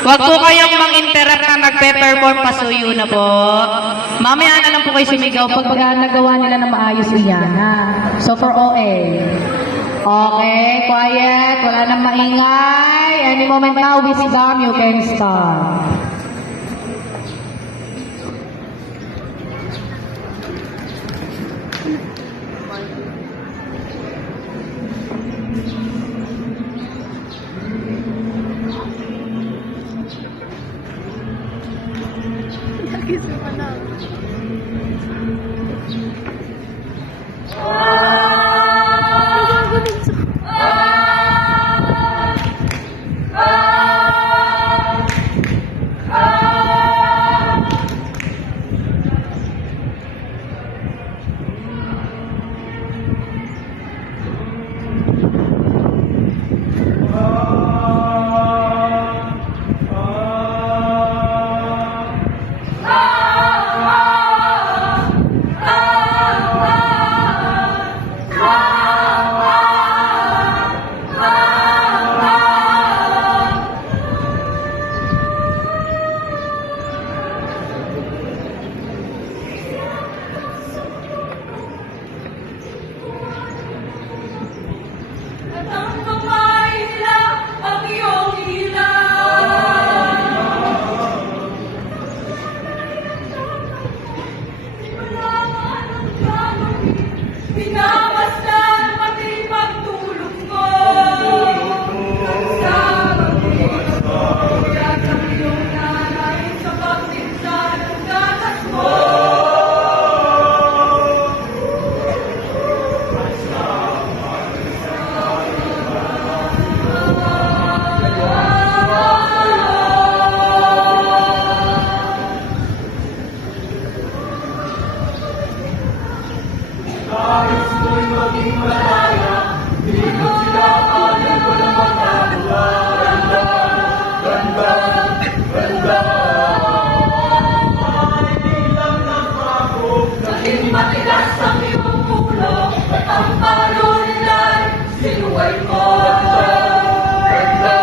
Huwag po kayong mang-interrupt na nagpe-perform, pasuyo na po. Mamaya na lang po kayo sumigaw pag Nagawa nila na maayos iyan, ha? So, for OA. Okay, quiet. Wala nang maingay. Any moment now, wisdom, you can start. Matigas ang iyong ulo, ang palunay, sinuway mo. Ganda,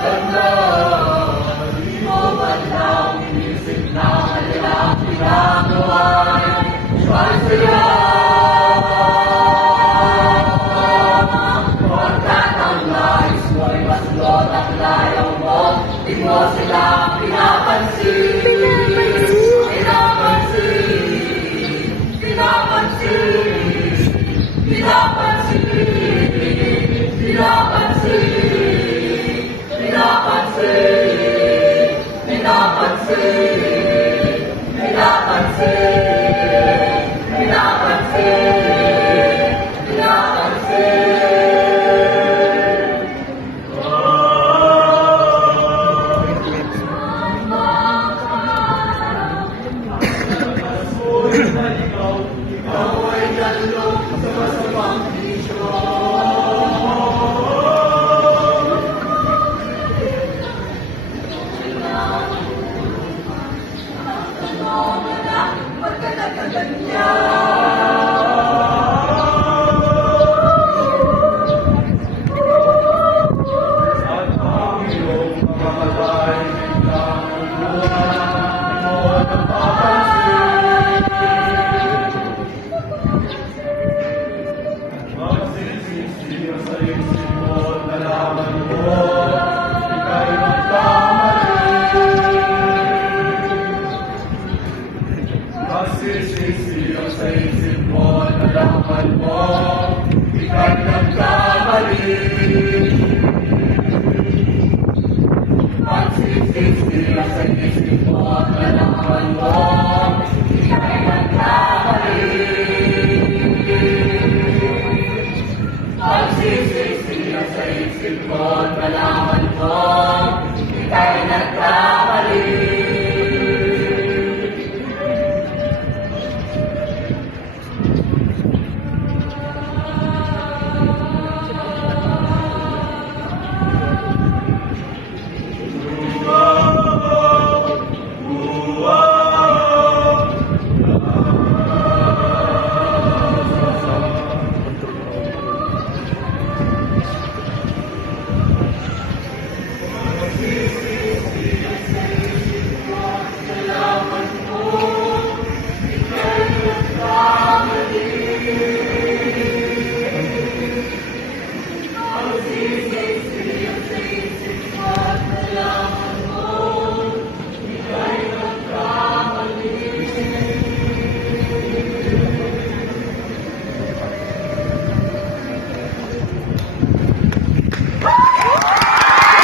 ganda, di mo ba lang inisip na kanilang pinagaway? Siya'y sila. Pagkat ang nais mo'y maslot ang layaw mo, di mo sila pinapansin. Magsisisi sa isip mo, nalaman mo.